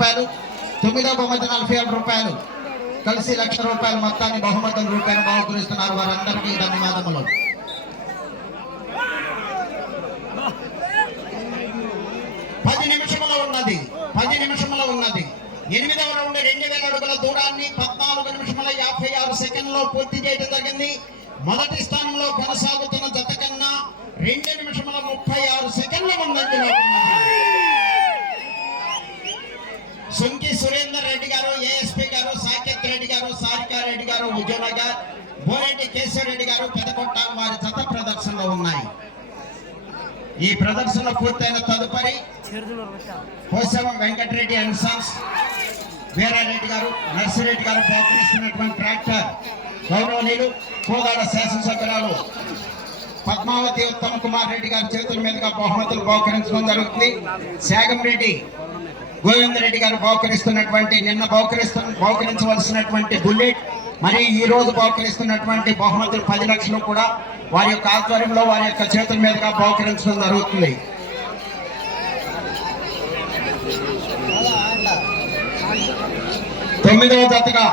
రూపాయలు తొమ్మిదవ బహుమతి నలభై ఏడు రూపాయలు. కలిసి లక్ష రూపాయల మొత్తాన్ని బహుమతుల రూపాయలు బహుకరిస్తున్నారు వారందరికీ ధన్యవాదములు. పది నిమిషముల ఉన్నది పది నిమిషముల ఉన్నది. ఎనిమిదవ రౌండ్ రెండు వేల అడుగుల దూరాన్ని పద్నాలుగు నిమిషముల యాభై ఆరు సెకండ్లో పూర్తి చేయడం జరిగింది. మొదటి స్థానంలో కొనసాగుతున్న జత కన్నా రెండు నిమిషముల ముప్పై ఆరు సెకండ్ల ముందంజలో ఉన్నది సుంకి సురేందర్ రెడ్డి గారు ఏఎస్పీ గారు సాకేత్ రెడ్డి గారు సారికా రెడ్డి గారు విజయనగర్ బోరెడ్డి కేశవ రెడ్డి గారు పెదకొట్ట వారి జత ప్రదర్శనలో ఉన్నాయి. ఈ ప్రదర్శన పూర్తయిన తదుపరి పోసవ వెంకటరెడ్డి అండ్ సన్స్ వీరారెడ్డి గారు నర్సిరెడ్డి గారు బహుకరిస్తున్నటువంటి ట్రాక్టర్ గౌరవనీయులు కోదాడ శాసనసభ్యురాలు పద్మావతి ఉత్తమ్ కుమార్ రెడ్డి గారి చేతుల మీదుగా బహుమతులు బహుకరించడం జరుగుతుంది. శాగం రెడ్డి గోవిందరెడ్డి గారు బహుకరిస్తున్నటువంటి నిన్న బహుకరిస్తు బహుకరించవలసినటువంటి బుల్లెట్ మరి ఈ రోజు బహుకరిస్తున్నటువంటి బహుమతులు పది లక్షలు కూడా వారి యొక్క ఆధ్వర్యంలో వారి యొక్క చేతుల మీదుగా బహుకరించడం జరుగుతుంది. తొమ్మిదవ జతగా